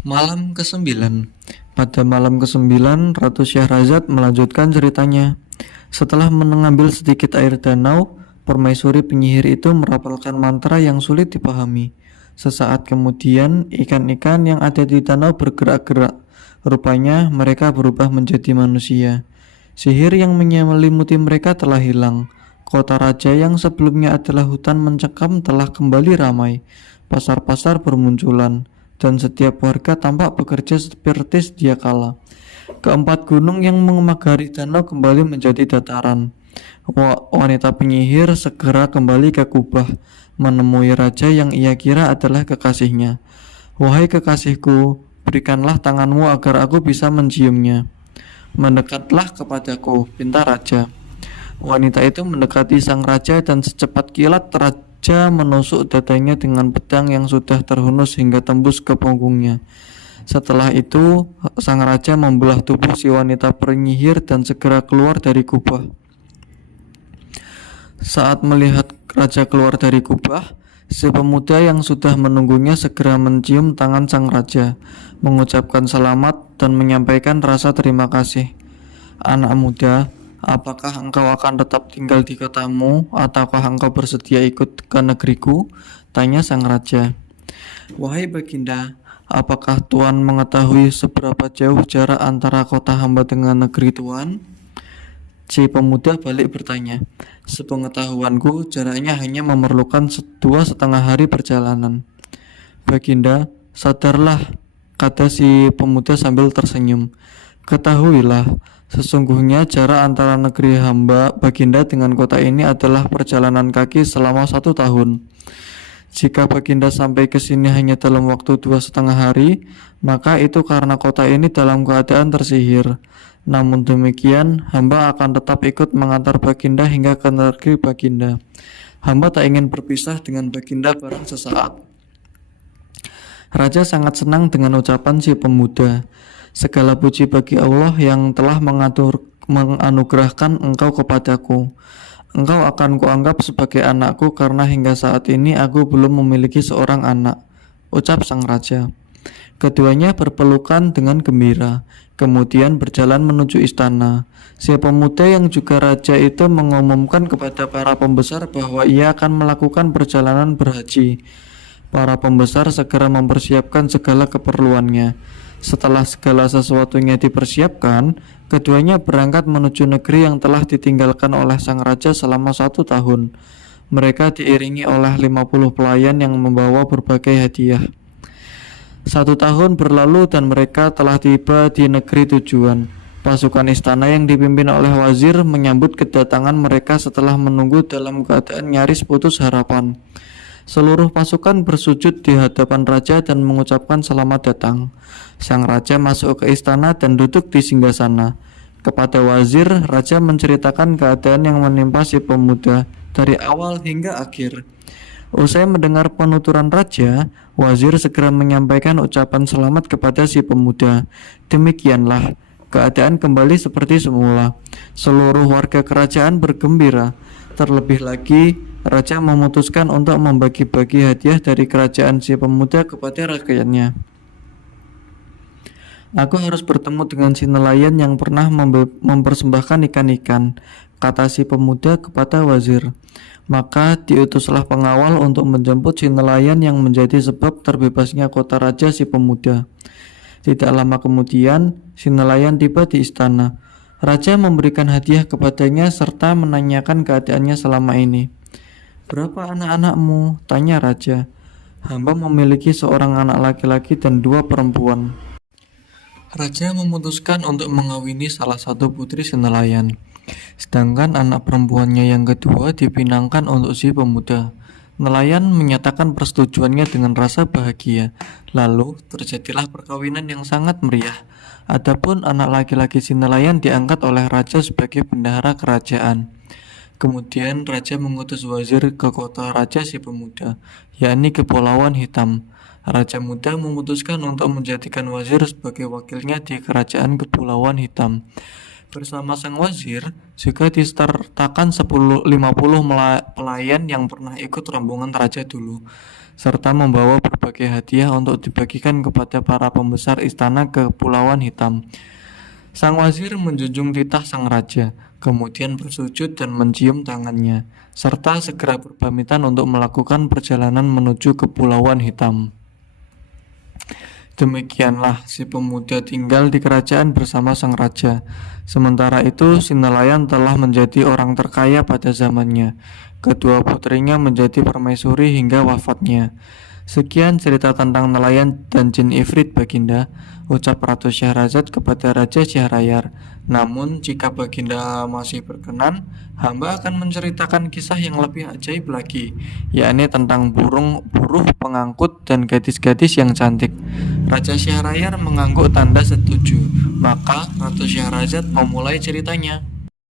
Malam ke-9. Pada malam ke-9, Ratu Syahrazad melanjutkan ceritanya. Setelah mengambil sedikit air danau, permaisuri penyihir itu merapalkan mantra yang sulit dipahami. Sesaat kemudian, ikan-ikan yang ada di danau bergerak-gerak. Rupanya mereka berubah menjadi manusia. Sihir yang menyelimuti mereka telah hilang. Kota raja yang sebelumnya adalah hutan mencekam telah kembali ramai. Pasar-pasar bermunculan dan setiap warga tampak bekerja seperti sedia kala. Keempat gunung yang memagari danau kembali menjadi dataran. Wanita penyihir segera kembali ke kubah, menemui raja yang ia kira adalah kekasihnya. "Wahai kekasihku, berikanlah tanganmu agar aku bisa menciumnya." "Mendekatlah kepadaku," pinta raja. Wanita itu mendekati sang raja dan secepat kilat raja menusuk dadanya dengan pedang yang sudah terhunus hingga tembus ke punggungnya. Setelah itu, sang raja membelah tubuh si wanita penyihir dan segera keluar dari kubah. Saat melihat raja keluar dari kubah, si pemuda yang sudah menunggunya segera mencium tangan sang raja, mengucapkan selamat dan menyampaikan rasa terima kasih. "Anak muda, apakah engkau akan tetap tinggal di kotamu, ataukah engkau bersedia ikut ke negeriku?" tanya sang raja. "Wahai baginda, apakah Tuan mengetahui seberapa jauh jarak antara kota hamba dengan negeri Tuan?" Si pemuda balik bertanya. "Sepengetahuanku, jaraknya hanya memerlukan 2,5 hari perjalanan." "Baginda, sadarlah," kata si pemuda sambil tersenyum. "Ketahuilah, sesungguhnya jarak antara negeri hamba Baginda dengan kota ini adalah perjalanan kaki selama 1 tahun. Jika Baginda sampai ke sini hanya dalam waktu 2,5 hari, maka itu karena kota ini dalam keadaan tersihir. Namun demikian, hamba akan tetap ikut mengantar Baginda hingga ke negeri Baginda. Hamba tak ingin berpisah dengan Baginda barang sesaat." Raja sangat senang dengan ucapan si pemuda. "Segala puji bagi Allah yang telah menganugerahkan engkau kepadaku. Engkau akan kuanggap sebagai anakku karena hingga saat ini aku belum memiliki seorang anak," ucap sang raja. Keduanya berpelukan dengan gembira, kemudian berjalan menuju istana. Si pemuda yang juga raja itu mengumumkan kepada para pembesar bahwa ia akan melakukan perjalanan berhaji. Para pembesar segera mempersiapkan segala keperluannya. Setelah segala sesuatunya dipersiapkan, keduanya berangkat menuju negeri yang telah ditinggalkan oleh sang raja selama 1 tahun. Mereka diiringi oleh 50 pelayan yang membawa berbagai hadiah. 1 tahun berlalu dan mereka telah tiba di negeri tujuan. Pasukan istana yang dipimpin oleh wazir menyambut kedatangan mereka setelah menunggu dalam keadaan nyaris putus harapan. Seluruh pasukan bersujud di hadapan raja dan mengucapkan selamat datang. Sang raja masuk ke istana dan duduk di singgasana. Kepada wazir, raja menceritakan keadaan yang menimpa si pemuda dari awal hingga akhir. Usai mendengar penuturan raja, wazir segera menyampaikan ucapan selamat kepada si pemuda. Demikianlah, keadaan kembali seperti semula. Seluruh warga kerajaan bergembira. Terlebih lagi, raja memutuskan untuk membagi-bagi hadiah dari kerajaan si pemuda kepada rakyatnya. "Aku harus bertemu dengan si nelayan yang pernah mempersembahkan ikan-ikan," kata si pemuda kepada wazir. Maka diutuslah pengawal untuk menjemput si nelayan yang menjadi sebab terbebasnya kota raja si pemuda. Tidak lama kemudian, si nelayan tiba di istana. Raja memberikan hadiah kepadanya serta menanyakan keadaannya selama ini. "Berapa anak-anakmu?" tanya raja. "Hamba memiliki seorang anak laki-laki dan 2 perempuan." Raja memutuskan untuk mengawini salah satu putri si nelayan. Sedangkan anak perempuannya yang kedua dipinangkan untuk si pemuda. Nelayan menyatakan persetujuannya dengan rasa bahagia. Lalu terjadilah perkawinan yang sangat meriah. Adapun anak laki-laki si nelayan diangkat oleh raja sebagai bendahara kerajaan. Kemudian raja mengutus wazir ke kota raja si pemuda, yakni Kepulauan Hitam. Raja muda memutuskan untuk menjadikan wazir sebagai wakilnya di kerajaan Kepulauan Hitam. Bersama sang wazir juga disertakan 50 pelayan yang pernah ikut rombongan raja dulu. serta membawa berbagai hadiah untuk dibagikan kepada para pembesar istana Kepulauan Hitam. Sang wazir menjunjung titah sang raja, kemudian bersujud dan mencium tangannya, serta segera berpamitan untuk melakukan perjalanan menuju Kepulauan Hitam. Demikianlah si pemuda tinggal di kerajaan bersama sang raja. Sementara itu, si nelayan telah menjadi orang terkaya pada zamannya. Kedua putrinya menjadi permaisuri hingga wafatnya. Sekian cerita tentang nelayan dan jin ifrit, Baginda, ucap Ratu Syahrazad kepada Raja Syahrayar. Namun, jika Baginda masih berkenan, hamba akan menceritakan kisah yang lebih ajaib lagi, yakni tentang buruh pengangkut dan gadis-gadis yang cantik. Raja Syahrayar mengangguk tanda setuju. Maka Ratu Syahrazad memulai ceritanya.